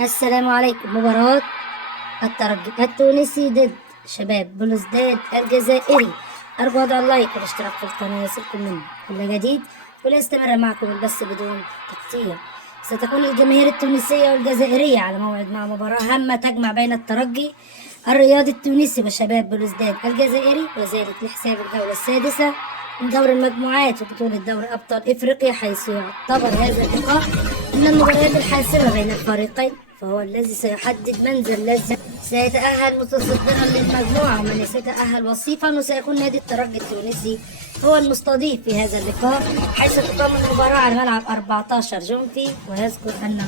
السلام عليكم. مباراة الترجي التونسي ضد شباب بلوزداد الجزائري. أرجو وضع اللايك والاشتراك في القناة يصلكم مني كل جديد، وليستمر معكم البث بدون تقطيع. ستكون الجماهير التونسية والجزائرية على موعد مع مباراة هامة تجمع بين الترجي الرياضي التونسي وشباب بلوزداد الجزائري، وذلك لحساب الجولة السادسة من دور المجموعات في بطولة دوري أبطال إفريقيا، حيث يعتبر هذا اللقاء من المباريات الحاسمة بين الفريقين، فهو الذي سيحدد من ذا الذي سيتأهل متصدرا للمجموعة ومن سيتأهل وصيفا. وسيكون نادي الترجي التونسي هو المستضيف في هذا اللقاء، حيث تقام المباراة على ملعب 14 جونفي. ويذكر أن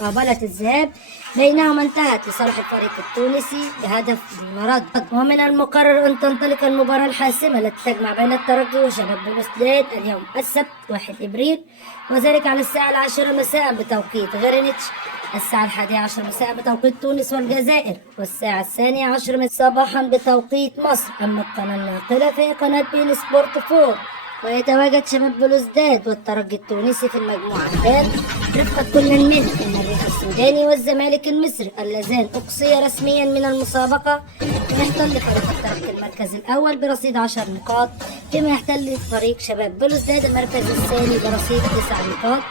مقابلة الذهاب بينهما انتهت لصالح الفريق التونسي بهدف دون رد، ومن المقرر أن تنطلق المباراة الحاسمة التي تجمع بين الترجي وشباب بلوزداد اليوم السبت 1 إبريل، وذلك على الساعة 10 مساء بتوقيت غرينتش، الساعة 11 مساء بتوقيت تونس والجزائر، والساعة 12 صباحا بتوقيت مصر. أما القناة الناقلة فهي قناة بين سبورت 4. ويتواجد شباب بلوزداد والترجي التونسي في المجموعتين رفقة كل من المريخ السوداني والزمالك المصري اللذان أقصي رسميا من المسابقة. ويحتل فريق الترجي المركز الأول برصيد 10 نقاط، فيما يحتل فريق شباب بلوزداد المركز الثاني برصيد 9 نقاط،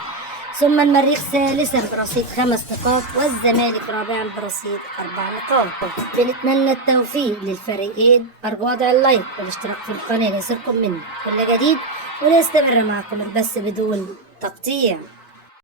ثم المريخ ثالثا برصيد 5 نقاط، والزمالك رابعا برصيد 4 نقاط. بنتمنى التوفيق للفريقين. أرجو وضع اللايك والاشتراك في القناة ليصلكم مني كل جديد، وليستمر معكم البث بدون تقطيع.